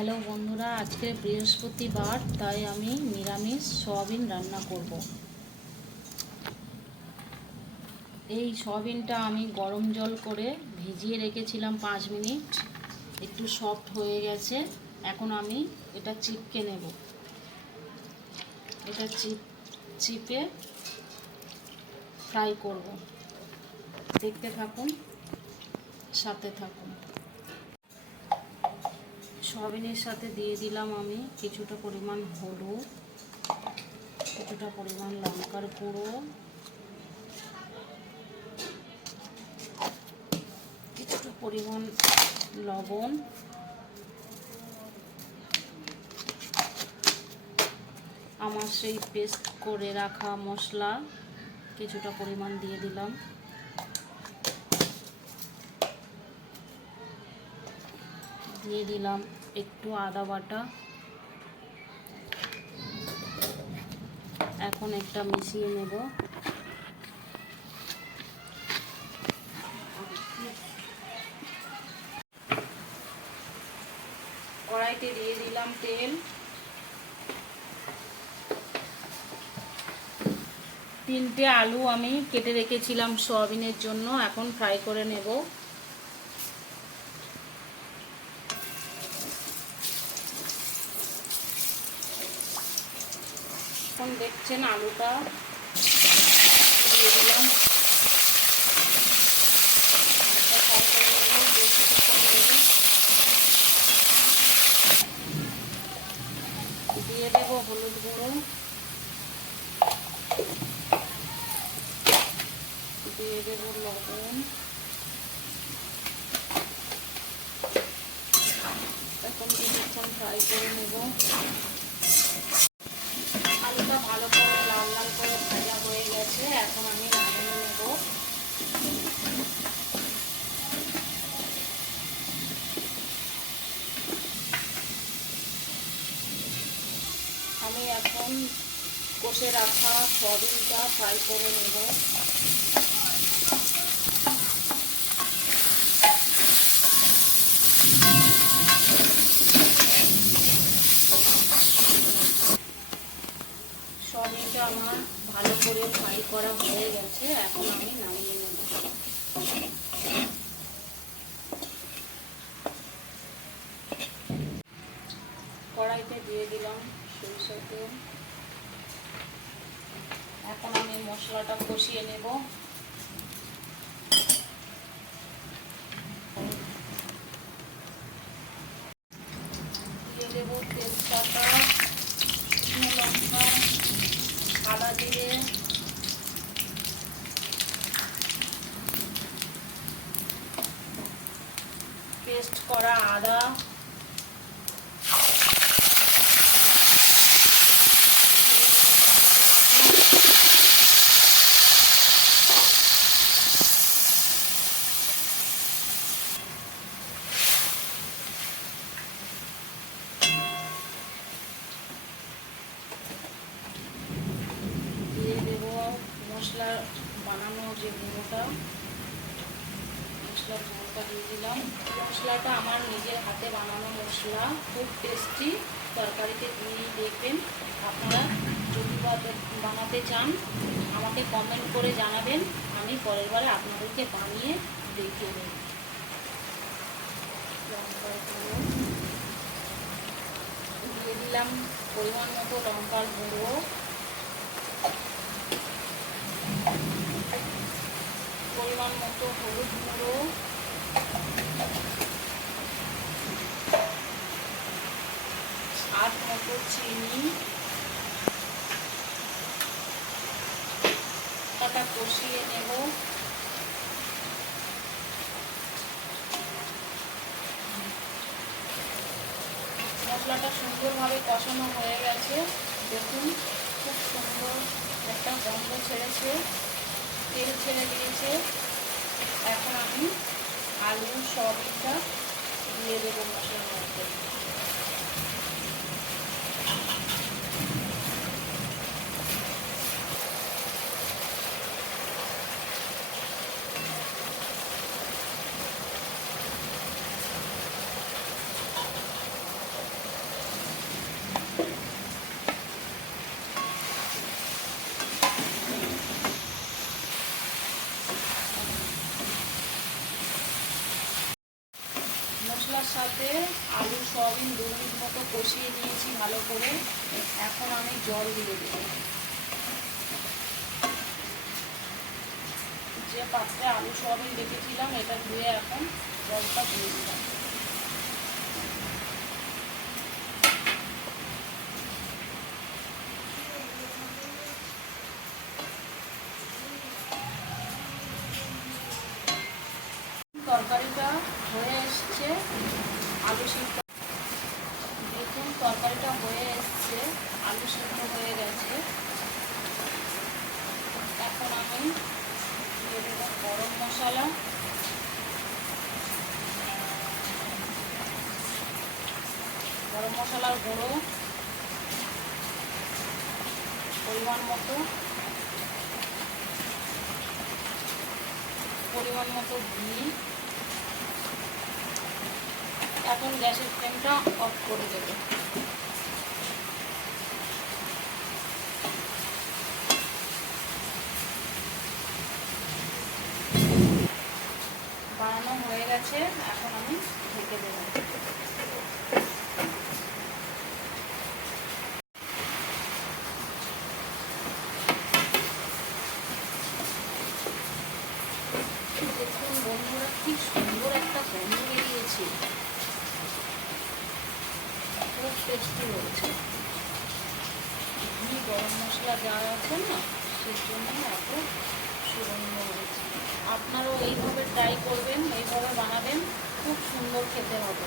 Hello বন্ধুরা, আজকে বৃহস্পতিবার, তাই আমি নিরামিষ সয়াবিন রান্না করব। এই সয়াবিনটা আমি গরম জল করে ভিজিয়ে রেখেছিলাম 5 মিনিট, একটু সফট হয়ে গেছে। এখন আমি এটা চিপকে নেব। এটা চিপে ফ্রাই করব। দেখতে থাকুন, সাথে থাকুন। সয়াবিনের সাথে দিয়ে দিলাম আমি কিছুটা পরিমাণ হলুদ, কিছুটা পরিমাণ লঙ্কার গুঁড়ো, কিছুটা পরিমাণ লবণ, আমার সেই পেস্ট করে রাখা মশলা কিছুটা পরিমাণ দিয়ে দিলাম। দিয়ে দিলাম একটু আদা বাটা। এখন একটা মিশিয়ে নেব। কড়াইতে দিয়ে দিলাম তেল। 3টে আলু আমি কেটে রেখেছিলাম সয়াবিনের জন্য, এখন ফ্রাই করে নেব। এখন দেখছেন আলুটা দিয়ে দিলাম। দিয়ে দেব হলুদ গুঁড়ো, দিয়ে দেব লবণ। এখন কিছুক্ষণ ফ্রাই করে নেব। আলুটা ভালো করে লাল লাল করে ভাজা হয়ে গেছে, এখন আমি নামিয়ে নেব। আমি এখন কষে রাখা সয়াবিনটা ফ্রাই করে নেব। সয়াবিনটা আমার ভালো করে ফ্রাই করা হয়ে গেছে, এখন আমি নামিয়ে নেব। কড়াইতে দিয়ে দিলাম সরিষার তেল। এখন আমি মশলাটা কষিয়ে নেব। দিয়ে দেব তেজপাতা, শুকনো লঙ্কা, আদা জিরে, পেস্ট করা আদা, দিয়ে দেব মশলা বানানো যে গুঁড়োটা, মশলার গুঁড়োটা দিয়ে দিলাম। মশলাটা আমার নিজের হাতে বানানো মশলা, খুব টেস্টি। তরকারিতে দিয়ে দেখবেন। আপনারা যদি বানাতে চান আমাকে কমেন্ট করে জানাবেন, আমি পরের বারে আপনাদেরকে বানিয়ে দেখিয়ে দেব। লঙ্কার গুঁড়ো দিয়ে দিলাম, পরিমাণ মতো লঙ্কার গুঁড়ো, পরিমাণ মতো হলুদ গুঁড়ো, স্বাদ মতো চিনি। এটা কষিয়ে নেব। মশলাটা সুন্দরভাবে কষানো হয়ে গেছে। দেখুন, খুব সুন্দর একটা গন্ধ ছেড়েছে, তেল ছেড়ে দিয়েছে। এখন আমি আলু সয়াবিনটা দিয়ে দেবো মশলার মধ্যে। মশলার সাথে আলু সয়াবিন 2 মিনিট মতো কষিয়ে নিয়েছি ভালো করে। এখন আমি জল দিয়ে দেব। যে পাত্রে আলু সয়াবিন রেখেছিলাম এটা ধুয়ে এখন জলটা দিয়ে দিলাম। তরকারিটা হয়ে এসছে, আলু সিদ্ধ দেখুন তরকারিটা হয়ে এসছে, আলু সিদ্ধ হয়ে গেছে। এখন আমি দিয়ে দেবো গরম মশলা, গরম মশলার গুঁড়ো পরিমাণ মতো ঘি। এখন গ্যাসের ফ্লেমটা অফ করে দেবো। বানানো হয়ে গেছে, এখন আমি ঢেকে দেবো। দেখুন বন্ধুরা কি সুন্দর একটা গন্ধ বেরিয়েছে, খুব টেস্টি হয়েছে। ঘি গরম মশলা যা আছে না সেই জন্য এত সুগন্ধ হয়েছে। আপনারাও এইভাবে ট্রাই করবেন, এইভাবে বানাবেন, খুব সুন্দর খেতে হবে।